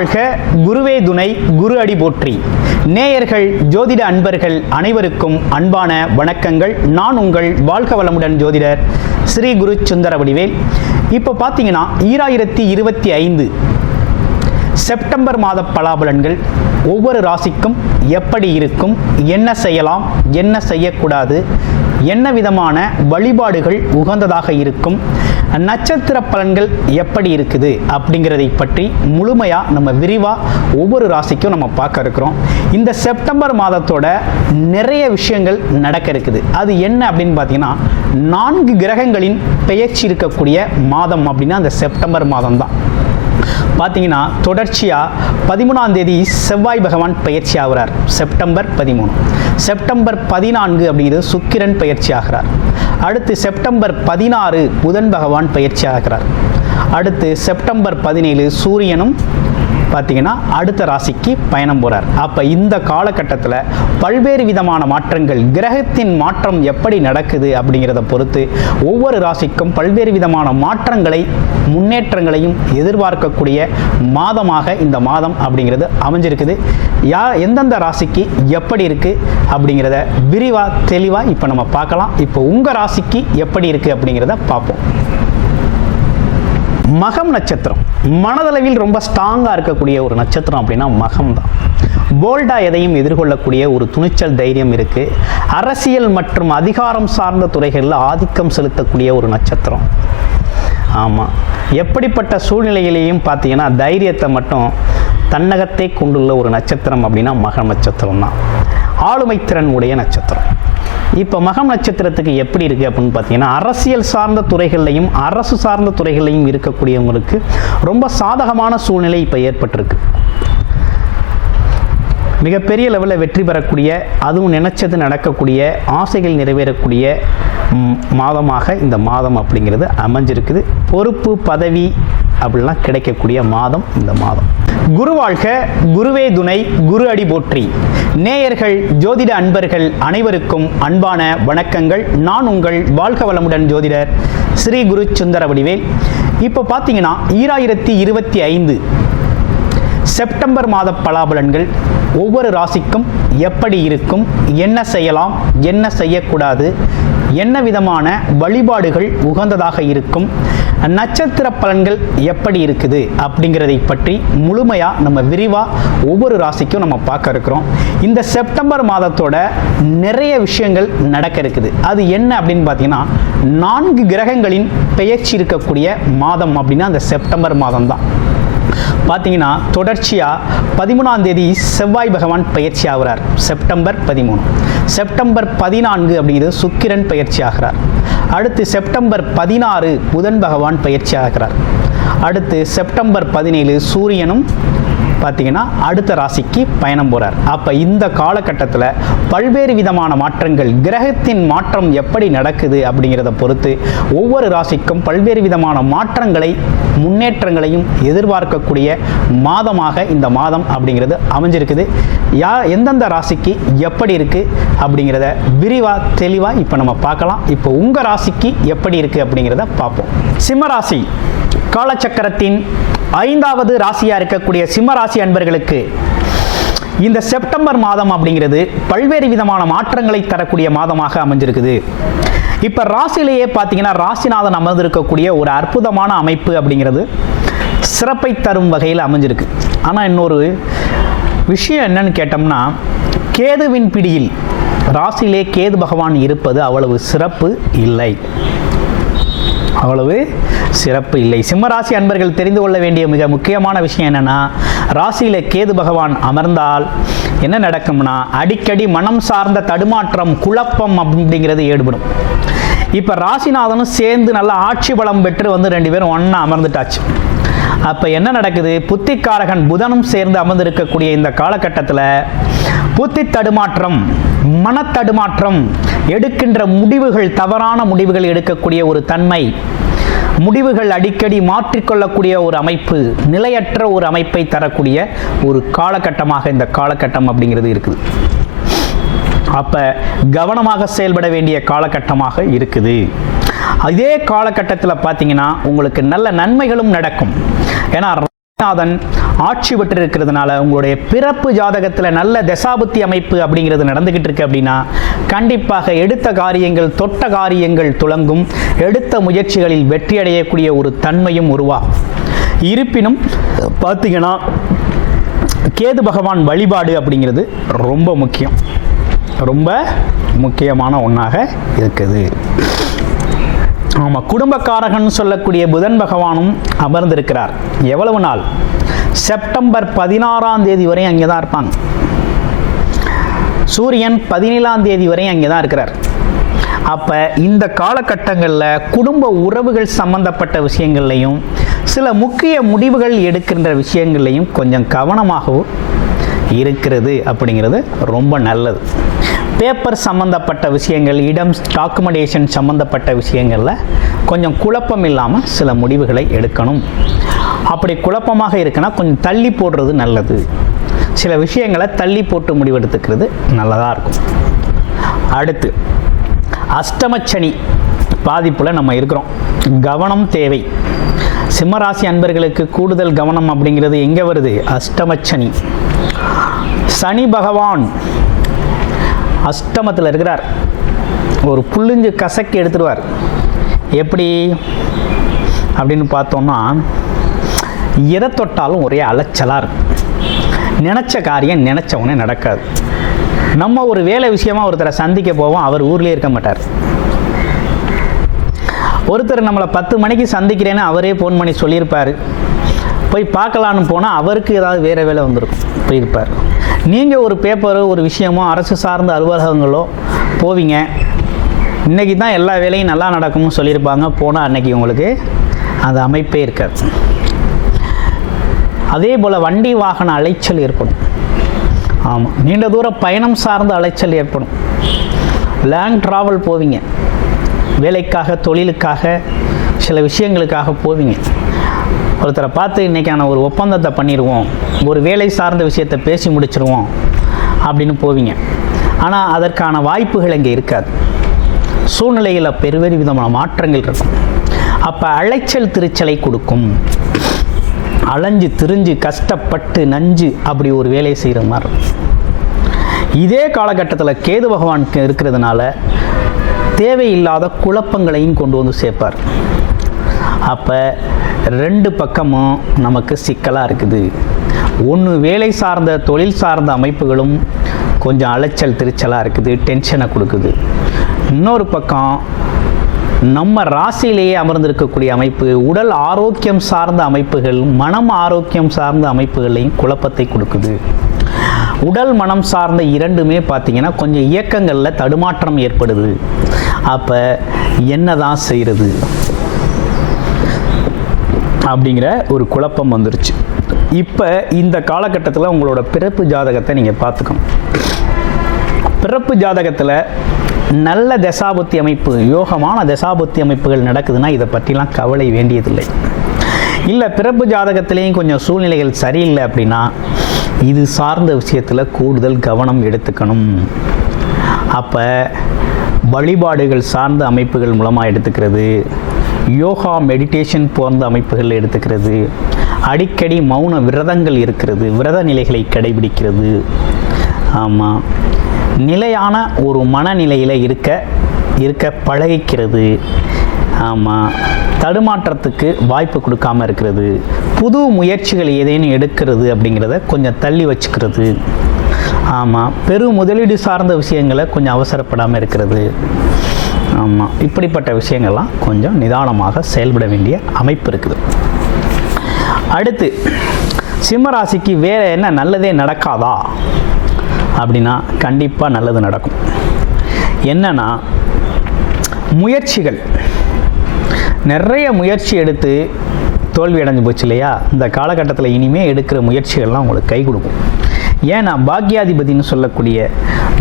குருவாழ்க குருவே துணை குரு அடி போற்றி. நேயர்கள் ஜோதிட அன்பர்கள் அனைவருக்கும் அன்பான வணக்கங்கள். நான் உங்கள் வாழ்க வளமுடன் ஜோதிடர் ஸ்ரீ குரு சுந்தர வடிவேல். இப்போ பார்த்தீங்கன்னா 2025 செப்டம்பர் மாத பலாபலன்கள் ஒவ்வொரு ராசிக்கும் எப்படி இருக்கும், என்ன செய்யலாம், என்ன செய்யக்கூடாது, என்ன விதமான வழிபாடுகள் உகந்ததாக இருக்கும், நட்சத்திர பலன்கள் எப்படி இருக்குது அப்படிங்கிறதை பற்றி முழுமையாக நம்ம விரிவாக ஒவ்வொரு ராசிக்கும் நம்ம பார்க்க இருக்கிறோம். இந்த செப்டம்பர் மாதத்தோட நிறைய விஷயங்கள் நடக்க இருக்குது. அது என்ன அப்படின்னு பார்த்தீங்கன்னா 4 கிரகங்களின் பெயர்ச்சி இருக்கக்கூடிய மாதம் அப்படின்னா அந்த செப்டம்பர் மாதம் தான். பார்த்தீங்கன்னா தொடர்ச்சியாக 13ஆம் தேதி செவ்வாய் பகவான் பயிற்சி ஆகிறார், செப்டம்பர் 13. செப்டம்பர் 14 அப்படிங்கிறது சுக்கிரன் பயிற்சி ஆகிறார். அடுத்து செப்டம்பர் 16 புதன் பகவான் பயிற்சி ஆகிறார். அடுத்து செப்டம்பர் 17 சூரியனும் பார்த்தீங்கன்னா அடுத்த ராசிக்கு பயணம் போகிறார். அப்போ இந்த காலகட்டத்தில் பல்வேறு விதமான மாற்றங்கள், கிரகத்தின் மாற்றம் எப்படி நடக்குது அப்படிங்கிறத பொறுத்து ஒவ்வொரு ராசிக்கும் பல்வேறு விதமான மாற்றங்களை, முன்னேற்றங்களையும் எதிர்பார்க்கக்கூடிய மாதமாக இந்த மாதம் அப்படிங்கிறது அமைஞ்சிருக்குது. எந்தெந்த ராசிக்கு எப்படி இருக்குது அப்படிங்கிறத விரிவாக தெளிவாக இப்போ நம்ம பார்க்கலாம். இப்போ உங்கள் ராசிக்கு எப்படி இருக்குது அப்படிங்கிறத பார்ப்போம். மகம் நட்சத்திரம் மனதளவில் ரொம்ப ஸ்ட்ராங்காக இருக்கக்கூடிய ஒரு நட்சத்திரம் அப்படின்னா மகம் தான். போல்டாக எதையும் எதிர்கொள்ளக்கூடிய ஒரு துணிச்சல், தைரியம் இருக்குது. அரசியல் மற்றும் அதிகாரம் சார்ந்த துறைகளில் ஆதிக்கம் செலுத்தக்கூடிய ஒரு நட்சத்திரம். ஆமாம், எப்படிப்பட்ட சூழ்நிலையிலையும் பார்த்தீங்கன்னா தைரியத்தை மட்டும் தன்னகத்தை கொண்டுள்ள ஒரு நட்சத்திரம் அப்படின்னா மகம் நட்சத்திரம் தான். ஆளுமை திறன் உடைய நட்சத்திரம். இப்போ மகம் நட்சத்திரத்துக்கு எப்படி இருக்குது அப்படின்னு பார்த்தீங்கன்னா அரசியல் சார்ந்த துறைகள்லையும் அரசு சார்ந்த துறைகள்லையும் இருக்கக்கூடியவங்களுக்கு ரொம்ப சாதகமான சூழ்நிலை இப்போ ஏற்பட்டிருக்கு. மிகப்பெரிய லெவலில் வெற்றி பெறக்கூடிய, அதுவும் நினைச்சது நடக்கக்கூடிய, ஆசைகள் நிறைவேறக்கூடிய மாதமாக இந்த மாதம் அப்படிங்கிறது அமைஞ்சிருக்குது. பொறுப்பு, பதவி அப்படிலாம் கிடைக்கக்கூடிய மாதம் இந்த மாதம். குருவாழ்க குருவே துணை குரு அடி போற்றி. நேயர்கள் ஜோதிட அன்பர்கள் அனைவருக்கும் அன்பான வணக்கங்கள். நான் உங்கள் வாழ்க வளமுடன் ஜோதிடர் ஸ்ரீ குரு சுந்தர வடிவேல். இப்போ பார்த்தீங்கன்னா 2025 செப்டம்பர் மாத பலாபலன்கள் ஒவ்வொரு ராசிக்கும் எப்படி இருக்கும், என்ன செய்யலாம், என்ன செய்யக்கூடாது, என்ன விதமான வழிபாடுகள் உகந்ததாக இருக்கும், நட்சத்திர பலன்கள் எப்படி இருக்குது அப்படிங்கிறதை பற்றி முழுமையாக நம்ம விரிவாக ஒவ்வொரு ராசிக்கும் நம்ம பார்க்க இருக்கிறோம். இந்த செப்டம்பர் மாதத்தோட நிறைய விஷயங்கள் நடக்க இருக்குது. அது என்ன அப்படின்னு பார்த்தீங்கன்னா 4 கிரகங்களின் பெயர்ச்சி இருக்கக்கூடிய மாதம் அப்படின்னா அந்த செப்டம்பர் மாதம் தான். பார்த்தீங்கன்னா தொடர்ச்சியாக 13ஆம் தேதி செவ்வாய் பகவான் பயிற்சி ஆகிறார், செப்டம்பர் 13. செப்டம்பர் 14 அப்படிங்கிறது சுக்கிரன் பயிற்சி ஆகிறார். அடுத்து செப்டம்பர் 16 புதன் பகவான் பயிற்சி ஆகிறார். அடுத்து செப்டம்பர் 17 சூரியனும் பார்த்தீங்கன்னா அடுத்த ராசிக்கு பயணம் போகிறார். அப்போ இந்த காலகட்டத்தில் பல்வேறு விதமான மாற்றங்கள், கிரகத்தின் மாற்றம் எப்படி நடக்குது அப்படிங்கிறத பொறுத்து ஒவ்வொரு ராசிக்கும் பல்வேறு விதமான மாற்றங்களை, முன்னேற்றங்களையும் எதிர்பார்க்கக்கூடிய மாதமாக இந்த மாதம் அப்படிங்கிறது அமைஞ்சிருக்குது. எந்தெந்த ராசிக்கு எப்படி இருக்குது அப்படிங்கிறத விரிவாக தெளிவாக இப்போ நம்ம பார்க்கலாம். இப்போ உங்கள் ராசிக்கு எப்படி இருக்குது அப்படிங்கிறத பார்ப்போம். சிம்மராசி காலச்சக்கரத்தின் 5வது ராசியாக இருக்கக்கூடிய சிம்மராசி அன்பர்களுக்கு இந்த செப்டம்பர் மாதம் அப்படிங்கிறது பல்வேறு விதமான மாற்றங்களை தரக்கூடிய மாதமாக அமைஞ்சிருக்குது. இப்போ ராசியிலேயே பார்த்தீங்கன்னா ராசிநாதன் அமர்ந்திருக்கக்கூடிய ஒரு அற்புதமான அமைப்பு அப்படிங்கிறது சிறப்பை தரும் வகையில் அமைஞ்சிருக்கு. ஆனால் இன்னொரு விஷயம் என்னன்னு கேட்டோம்னா கேதுவின் பிடியில் ராசியிலே கேது பகவான் இருப்பது அவ்வளவு சிறப்பு இல்லை, அவ்வளவு சிறப்பு இல்லை. சிம்மராசி அன்பர்கள் தெரிந்து கொள்ள வேண்டிய மிக முக்கியமான விஷயம் என்னன்னா, ராசியில் கேது பகவான் அமர்ந்தால் என்ன நடக்கும்னா அடிக்கடி மனம் சார்ந்த தடுமாற்றம், குழப்பம் அப்படிங்கிறது ஏற்படும். இப்போ ராசிநாதனும் சேர்ந்து நல்லா ஆட்சி பலம் பெற்று வந்து 2 பேரும் ஒன்றா அமர்ந்துட்டாச்சு. அப்போ என்ன நடக்குது, புத்திக்காரகன் புதனும் சேர்ந்து அமர்ந்திருக்கக்கூடிய இந்த காலகட்டத்தில் புத்தி தடுமாற்றம், மனத்தடுமாற்றம், எடுக்கின்ற முடிவுகள், தவறான முடிவுகள் எடுக்கக்கூடிய ஒரு தன்மை, முடிவுகள் அடிக்கடி மாற்றிக்கொள்ளக்கூடிய ஒரு அமைப்பு, நிலையற்ற ஒரு அமைப்பை தரக்கூடிய ஒரு காலகட்டமாக இந்த காலகட்டம் அப்படிங்கிறது இருக்குது. அப்போ கவனமாக செயல்பட வேண்டிய காலகட்டமாக இருக்குது. இதே காலகட்டத்தில் பார்த்தீங்கன்னா உங்களுக்கு நல்ல நன்மைகளும் நடக்கும். ஏன்னா ராசிநாதன் ஆட்சி பெற்று இருக்கிறதுனால உங்களுடைய பிறப்பு ஜாதகத்தில் நல்ல தசாபுத்தி அமைப்பு அப்படிங்கிறது நடந்துக்கிட்டு இருக்கு அப்படின்னா கண்டிப்பாக எடுத்த காரியங்கள் தொட்ட காரியங்கள் துலங்கும், எடுத்த முயற்சிகளில் வெற்றி அடையக்கூடிய ஒரு தன்மையும் உருவாகும். இருப்பினும் பார்த்தீங்கன்னா கேது பகவான் வழிபாடு அப்படிங்கிறது ரொம்ப முக்கியம், ரொம்ப முக்கியமான ஒன்றாக இருக்குது. ஆமாம், குடும்பக்காரகன் சொல்லக்கூடிய புதன் பகவானும் அமர்ந்திருக்கிறார். எவ்வளவு நாள்? செப்டம்பர் 16ஆம் தேதி வரை அங்கே தான் இருப்பாங்க. சூரியன் 17ஆம் தேதி வரை அங்கே தான் இருக்கிறார். அப்போ இந்த காலகட்டங்களில் குடும்ப உறவுகள் சம்பந்தப்பட்ட விஷயங்கள்லையும் சில முக்கிய முடிவுகள் எடுக்கின்ற விஷயங்கள்லையும் கொஞ்சம் கவனமாகவும் இருக்கிறது அப்படிங்கிறது ரொம்ப நல்லது. பேப்பர் சம்மந்தப்பட்ட விஷயங்கள், இடம் டாக்குமெண்டேஷன் சம்மந்தப்பட்ட விஷயங்களில் கொஞ்சம் குழப்பம் இல்லாமல் சில முடிவுகளை எடுக்கணும். அப்படி குழப்பமாக இருக்குன்னா கொஞ்சம் தள்ளி போடுறது நல்லது. சில விஷயங்களை தள்ளி போட்டு முடிவெடுத்துக்கிறது நல்லதாக இருக்கும். அடுத்து அஷ்டமச்சனி பாதிப்பில் நம்ம இருக்கிறோம். கவனம் தேவை. சிம்மராசி அன்பர்களுக்கு கூடுதல் கவனம் அப்படிங்கிறது எங்கே வருது? அஷ்டமச்சனி. சனி பகவான் அஷ்டமத்தில் இருக்கிறார். ஒரு புள்ளிஞ்சு கசக்கி எடுத்துருவார். எப்படி அப்படின்னு பார்த்தோம்னா எதை தொட்டாலும் ஒரே அலைச்சலாக இருக்கும். நினச்ச காரியம் நினச்ச உடனே நடக்காது. நம்ம ஒரு வேலை விஷயமா ஒருத்தரை சந்திக்க போவோம், அவர் ஊர்லேயே இருக்க மாட்டார். ஒருத்தர் நம்மளை 10 மணிக்கு சந்திக்கிறேன்னு அவரே ஃபோன் பண்ணி சொல்லியிருப்பார். போய் பார்க்கலான்னு போனால் அவருக்கு ஏதாவது வேறு வேலை வந்திருக்கும், போயிருப்பார். நீங்கள் ஒரு பேப்பரோ ஒரு விஷயமோ அரசு சார்ந்த அலுவலகங்களோ போவீங்க, இன்றைக்கி தான் எல்லா வேலையும் நல்லா நடக்கும்னு சொல்லியிருப்பாங்க. போனால் அன்றைக்கி உங்களுக்கு அந்த அமைப்பே இருக்காது. அதே போல் வண்டி வாகன அலைச்சல் ஏற்படும். ஆமாம், நீண்ட தூர பயணம் சார்ந்த அலைச்சல் ஏற்படும். லாங் ட்ராவல் போவீங்க, வேலைக்காக தொழிலுக்காக சில விஷயங்களுக்காக போவீங்க. ஒருத்தரை பார்த்து இன்றைக்கான ஒரு ஒப்பந்தத்தை பண்ணிடுவோம், ஒரு வேலை சார்ந்த விஷயத்தை பேசி முடிச்சிருவோம் அப்படின்னு போவீங்க. ஆனால் அதற்கான வாய்ப்புகள் இங்கே இருக்காது. சூழ்நிலையில் பெருவேறு விதமான மாற்றங்கள் இருக்கும். அப்போ அலைச்சல் திருச்சலை கொடுக்கும். அலைஞ்சு திரிஞ்சு கஷ்டப்பட்டு நஞ்சு அப்படி ஒரு வேலையை செய்கிற மாதிரி இருக்கும். இதே காலகட்டத்தில் கேது பகவானுக்கு இருக்கிறதுனால தேவையில்லாத குழப்பங்களையும் கொண்டு வந்து சேர்ப்பார். அப்போ 2 பக்கமும் நமக்கு சிக்கலாக இருக்குது. ஒன்று வேலை சார்ந்த தொழில் சார்ந்த அமைப்புகளும் கொஞ்சம் அலைச்சல் திருச்சலாக இருக்குது, டென்ஷனை கொடுக்குது. இன்னொரு பக்கம் நம்ம ராசியிலேயே அமர்ந்திருக்கக்கூடிய அமைப்பு உடல் ஆரோக்கியம் சார்ந்த அமைப்புகள், மனம் ஆரோக்கியம் சார்ந்த அமைப்புகளையும் குழப்பத்தை கொடுக்குது. உடல் மனம் சார்ந்த இரண்டுமே பார்த்திங்கன்னா கொஞ்சம் இயக்கங்களில் தடுமாற்றம் ஏற்படுது. அப்போ என்ன தான் செய்கிறது அப்படிங்கிற ஒரு குழப்பம் வந்துருச்சு. இப்போ இந்த காலகட்டத்தில் உங்களோட பிறப்பு ஜாதகத்தை நீங்கள் பார்த்துக்கணும். பிறப்பு ஜாதகத்தில் நல்ல தசாபுத்தி அமைப்பு, யோகமான தசாபுத்தி அமைப்புகள் நடக்குதுன்னா இதை பற்றிலாம் கவலை வேண்டியதில்லை. இல்லை பிறப்பு ஜாதகத்திலேயும் கொஞ்சம் சூழ்நிலைகள் சரியில்லை அப்படின்னா இது சார்ந்த விஷயத்தில் கூடுதல் கவனம் எடுத்துக்கணும். அப்போ வழிபாடுகள் சார்ந்த அமைப்புகள் மூலமாக எடுத்துக்கிறது, யோகா மெடிடேஷன் போன்ற அமைப்புகள் எடுத்துக்கிறது, அடிக்கடி மௌன விரதங்கள் இருக்கிறது, விரத நிலைகளை கடைபிடிக்கிறது. ஆமாம், நிலையான ஒரு மனநிலையில் இருக்க பழகிக்கிறது. ஆமாம், தடுமாற்றத்துக்கு வாய்ப்பு கொடுக்காமல் இருக்கிறது. புது முயற்சிகள் ஏதேனும் எடுக்கிறது அப்படிங்கிறத கொஞ்சம் தள்ளி வச்சுக்கிறது. ஆமாம், பெரும் முதலீடு சார்ந்த விஷயங்களை கொஞ்சம் அவசரப்படாமல் இருக்கிறது. ஆமாம், இப்படிப்பட்ட விஷயங்கள்லாம் கொஞ்சம் நிதானமாக செயல்பட வேண்டிய அமைப்பு இருக்குது. அடுத்து சிம்மராசிக்கு வேறு என்ன நல்லதே நடக்காதா அப்படின்னா கண்டிப்பாக நல்லது நடக்கும். என்னன்னா முயற்சிகள், நிறைய முயற்சி எடுத்து தோல்வி அடைஞ்சு போச்சு இல்லையா? இந்த காலகட்டத்தில் இனிமேல் எடுக்கிற முயற்சிகள்லாம் உங்களுக்கு கை கொடுக்கும். ஏன்னா பாக்யாதிபதினு சொல்லக்கூடிய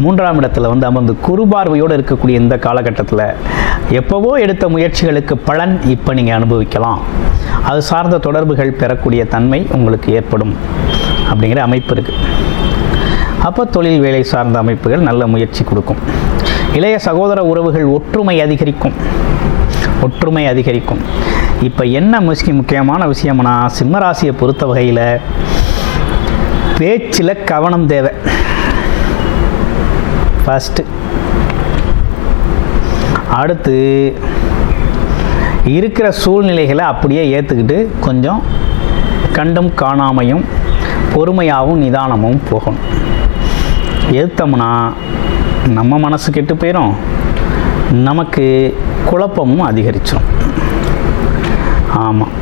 3ஆம் இடத்துல அமர்ந்து குருபார்வையோடு இருக்கக்கூடிய இந்த காலகட்டத்தில் எப்போவோ எடுத்த முயற்சிகளுக்கு பலன் இப்போ நீங்கள் அனுபவிக்கலாம். அது சார்ந்த தொடர்புகள் பெறக்கூடிய தன்மை உங்களுக்கு ஏற்படும் அப்படிங்கிற அமைப்பு இருக்குது. அப்போ தொழில் வேலை சார்ந்த அமைப்புகள் நல்ல முயற்சி கொடுக்கும். இளைய சகோதர உறவுகள் ஒற்றுமை அதிகரிக்கும். இப்போ என்ன முக்கியமான விஷயம்னா சிம்மராசியை பொறுத்த வகையில் பேச்சில் கவனம் தேவை. ஃபஸ்ட்டு. அடுத்து இருக்கிற சூழ்நிலைகளை அப்படியே ஏற்றுக்கிட்டு கொஞ்சம் கண்டும் காணாமையும் பொறுமையாகவும் நிதானமும் போகணும். ஏற்றோம்னா நம்ம மனசு கெட்டு போயிடும், நமக்கு குழப்பமும் அதிகரிச்சிடும். ஆமாம்,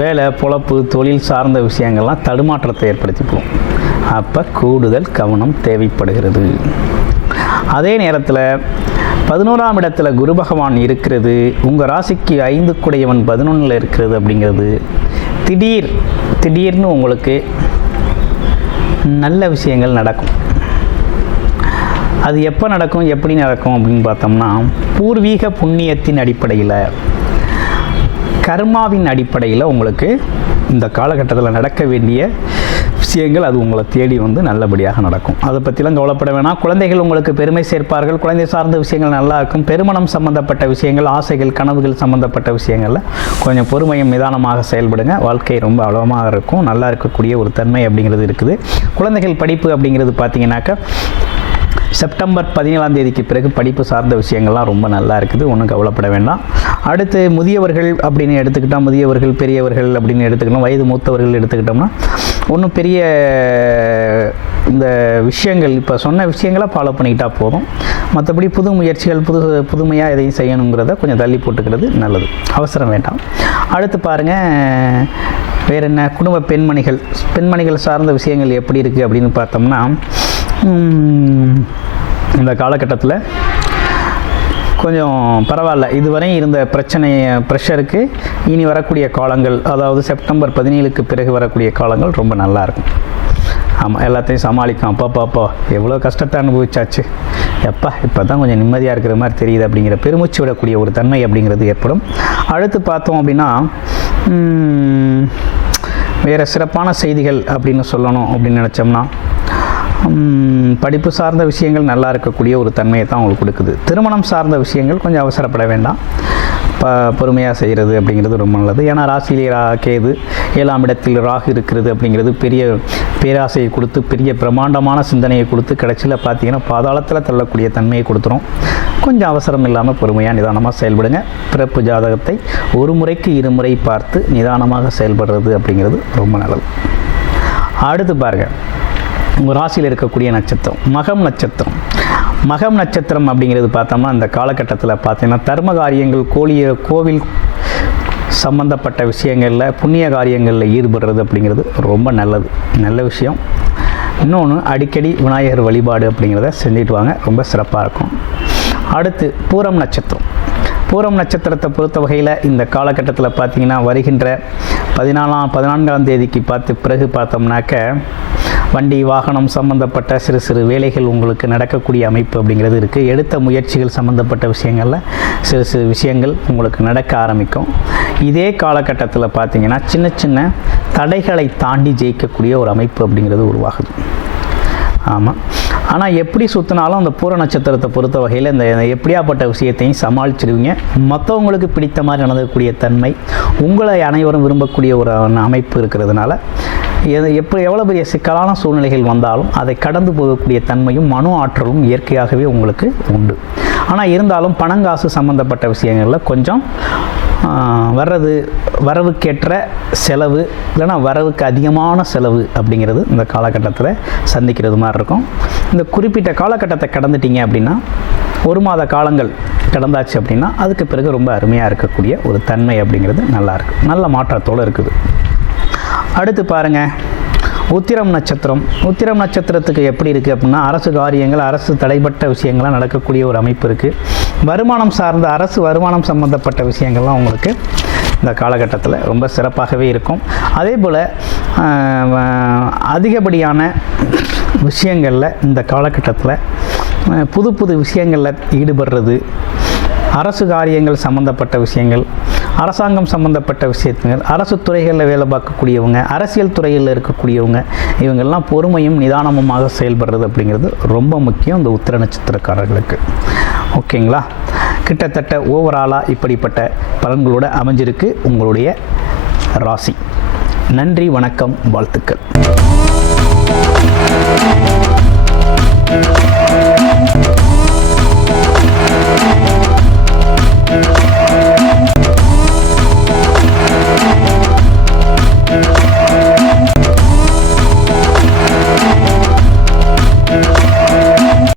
வேலை பொழப்பு தொழில் சார்ந்த விஷயங்கள்லாம் தடுமாற்றத்தை ஏற்படுத்திப்போம். அப்போ கூடுதல் கவனம் தேவைப்படுகிறது. அதே நேரத்தில் 11ஆம் இடத்துல குரு பகவான் இருக்கிறது, உங்கள் ராசிக்கு 5 குடையவன் 11ல் இருக்கிறது அப்படிங்கிறது திடீர்னு உங்களுக்கு நல்ல விஷயங்கள் நடக்கும். அது எப்போ நடக்கும், எப்படி நடக்கும் அப்படின்னு பார்த்தோம்னா, பூர்வீக புண்ணியத்தின் அடிப்படையில், கர்மாவின் அடிப்படையில் உங்களுக்கு இந்த காலகட்டத்தில் நடக்க வேண்டிய விஷயங்கள் அது உங்களை தேடி வந்து நல்லபடியாக நடக்கும். அதை பற்றிலாம் கவலைப்பட வேணாம். குழந்தைகள் உங்களுக்கு பெருமை சேர்ப்பார்கள். குழந்தை சார்ந்த விஷயங்கள் நல்லா இருக்கும். பெருமணம் சம்பந்தப்பட்ட விஷயங்கள், ஆசைகள், கனவுகள் சம்பந்தப்பட்ட விஷயங்களில் கொஞ்சம் பொறுமையும் நிதானமாக செயல்படுங்க. வாழ்க்கை ரொம்ப அழகாக இருக்கும். நல்லா இருக்கக்கூடிய ஒரு தன்மை அப்படிங்கிறது இருக்குது. குழந்தைகள் படிப்பு அப்படிங்கிறது பார்த்தீங்கன்னாக்கா செப்டம்பர் 17ஆம் தேதிக்கு பிறகு படிப்பு சார்ந்த விஷயங்கள்லாம் ரொம்ப நல்லா இருக்குது. ஒன்றும் கவலைப்பட வேண்டாம். அடுத்து முதியவர்கள் அப்படின்னு எடுத்துக்கிட்டால், முதியவர்கள் பெரியவர்கள் அப்படின்னு எடுத்துக்கிட்டோம், வயது மூத்தவர்கள் எடுத்துக்கிட்டோம்னா ஒன்றும் பெரிய இந்த விஷயங்கள் இப்போ சொன்ன விஷயங்களை ஃபாலோ பண்ணிக்கிட்டால் போதும். மற்றபடி புது முயற்சிகள் புதுமையாக எதையும் செய்யணுங்கிறத கொஞ்சம் தள்ளி போட்டுக்கிறது நல்லது. அவசரம் வேண்டாம். அடுத்து பாருங்கள், வேறு என்ன, குடும்ப பெண்மணிகள் சார்ந்த விஷயங்கள் எப்படி இருக்குது அப்படின்னு பார்த்தோம்னா, இந்த காலகட்டத்தில் கொஞ்சம் பரவாயில்ல. இதுவரை இருந்த ப்ரெஷருக்கு இனி வரக்கூடிய காலங்கள், அதாவது செப்டம்பர் 17க்கு பிறகு வரக்கூடிய காலங்கள் ரொம்ப நல்லாயிருக்கும். ஆமாம், எல்லாத்தையும் சமாளிக்கும். அப்பா எவ்வளோ கஷ்டத்தை அனுபவிச்சாச்சு, இப்போ தான் கொஞ்சம் நிம்மதியாக இருக்கிற மாதிரி தெரியுது அப்படிங்கிற பெருமூச்சு விடக்கூடிய ஒரு தன்மை அப்படிங்கிறது ஏற்படும். அடுத்து பார்த்தோம் அப்படின்னா, வேறு சிறப்பான செய்திகள் அப்படின்னு சொல்லணும் அப்படின்னு நினச்சோம்னா, படிப்பு சார்ந்த விஷயங்கள் நல்லா இருக்கக்கூடிய ஒரு தன்மையை தான் உங்களுக்கு கொடுக்குது. திருமணம் சார்ந்த விஷயங்கள் கொஞ்சம் அவசரப்பட வேண்டாம், பொறுமையாக செய்கிறது அப்படிங்கிறது ரொம்ப நல்லது. ஏன்னா ராசியிலே கேது, 7ஆம் இடத்தில் ராகு இருக்கிறது அப்படிங்கிறது பெரிய பேராசையை கொடுத்து, பெரிய பிரம்மாண்டமான சிந்தனையை கொடுத்து, கடைசியில் பார்த்தீங்கன்னா பாதாளத்தில் தள்ளக்கூடிய தன்மையை கொடுத்துரும். கொஞ்சம் அவசரம் இல்லாமல் பொறுமையாக நிதானமாக செயல்படுங்க. பிறப்பு ஜாதகத்தை ஒரு முறைக்கு 2 முறை பார்த்து நிதானமாக செயல்படுறது அப்படிங்கிறது ரொம்ப நல்லது. அடுத்து பாருங்கள், உங்கள் ராசியில் இருக்கக்கூடிய நட்சத்திரம் மகம் நட்சத்திரம் அப்படிங்கிறது பார்த்தோம்னா, இந்த காலகட்டத்தில் பார்த்தீங்கன்னா தர்ம காரியங்கள், கோவில் சம்பந்தப்பட்ட விஷயங்களில், புண்ணிய காரியங்களில் ஈடுபடுறது அப்படிங்கிறது ரொம்ப நல்ல விஷயம். இன்னொன்று, அடிக்கடி விநாயகர் வழிபாடு அப்படிங்கிறத செஞ்சுட்டு வாங்க, ரொம்ப சிறப்பாக இருக்கும். அடுத்து பூரம் நட்சத்திரத்தை பொறுத்த வகையில் இந்த காலகட்டத்தில் பார்த்தீங்கன்னா, வருகின்ற 14ஆம் தேதிக்கு பிறகு பார்த்தோம்னாக்க, வண்டி வாகனம் சம்பந்தப்பட்ட சிறு வேலைகள் உங்களுக்கு நடக்கக்கூடிய அமைப்பு அப்படிங்கிறது இருக்குது. எடுத்த முயற்சிகள் சம்பந்தப்பட்ட விஷயங்களில் சிறு விஷயங்கள் உங்களுக்கு நடக்க ஆரம்பிக்கும். இதே காலகட்டத்தில் பார்த்தீங்கன்னா, சின்ன தடைகளை தாண்டி ஜெயிக்கக்கூடிய ஒரு அமைப்பு அப்படிங்கிறது உருவாகுது. ஆமாம், ஆனால் எப்படி சுற்றினாலும் அந்த பூர நட்சத்திரத்தை பொறுத்த வகையில் இந்த எப்படியாப்பட்ட விஷயத்தையும் சமாளிச்சிடுவீங்க. மற்றவங்களுக்கு பிடித்த மாதிரி நடக்கக்கூடிய தன்மை, உங்களை அனைவரும் விரும்பக்கூடிய ஒரு அமைப்பு இருக்கிறதுனால, எவ்வளோ பெரிய சிக்கலான சூழ்நிலைகள் வந்தாலும் அதை கடந்து போகக்கூடிய தன்மையும் மனு ஆற்றலும் இயற்கையாகவே உங்களுக்கு உண்டு. ஆனால் இருந்தாலும் பணங்காசு சம்பந்தப்பட்ட விஷயங்களில் கொஞ்சம் வரவுக்கேற்ற செலவு, இல்லைனா வரவுக்கு அதிகமான செலவு அப்படிங்கிறது இந்த காலகட்டத்தில் சந்திக்கிறது மாதிரி இருக்கும். இந்த குறிப்பிட்ட காலகட்டத்தை கடந்துட்டீங்க அப்படின்னா, 1 மாத காலங்கள் கடந்தாச்சு அப்படின்னா, அதுக்கு பிறகு ரொம்ப அருமையாக இருக்கக்கூடிய ஒரு தன்மை அப்படிங்கிறது நல்லாயிருக்கு, நல்ல மாற்றத்தோடு இருக்குது. அடுத்து பாருங்கள், உத்திரம் நட்சத்திரத்துக்கு எப்படி இருக்குது அப்படின்னா, அரசு காரியங்கள், அரசு தடைப்பட்ட விஷயங்கள்லாம் நடக்கக்கூடிய ஒரு அமைப்பு இருக்குது. வருமானம் சார்ந்த அரசு வருமானம் சம்பந்தப்பட்ட விஷயங்கள்லாம் உங்களுக்கு இந்த காலகட்டத்தில் ரொம்ப சிறப்பாகவே இருக்கும். அதே போல் அதிகப்படியான விஷயங்களில் இந்த காலகட்டத்தில் புது விஷயங்களில் ஈடுபடுறது, அரசு காரியங்கள் சம்பந்தப்பட்ட விஷயங்கள், அரசாங்கம் சம்பந்தப்பட்ட விஷயங்கள், அரசு துறைகளில் வேலை பார்க்கக்கூடியவங்க, அரசியல் துறையில் இருக்கக்கூடியவங்க, இவங்கெல்லாம் பொறுமையும் நிதானமுமாக செயல்படுறது அப்படிங்கிறது ரொம்ப முக்கியம் இந்த உத்திர நட்சத்திரக்காரர்களுக்கு. ஓகேங்களா? கிட்டத்தட்ட ஓவராலாக இப்படிப்பட்ட பலன்களோடு அமைஞ்சிருக்கு உங்களுடைய ராசி. நன்றி, வணக்கம், வாழ்த்துக்கள்.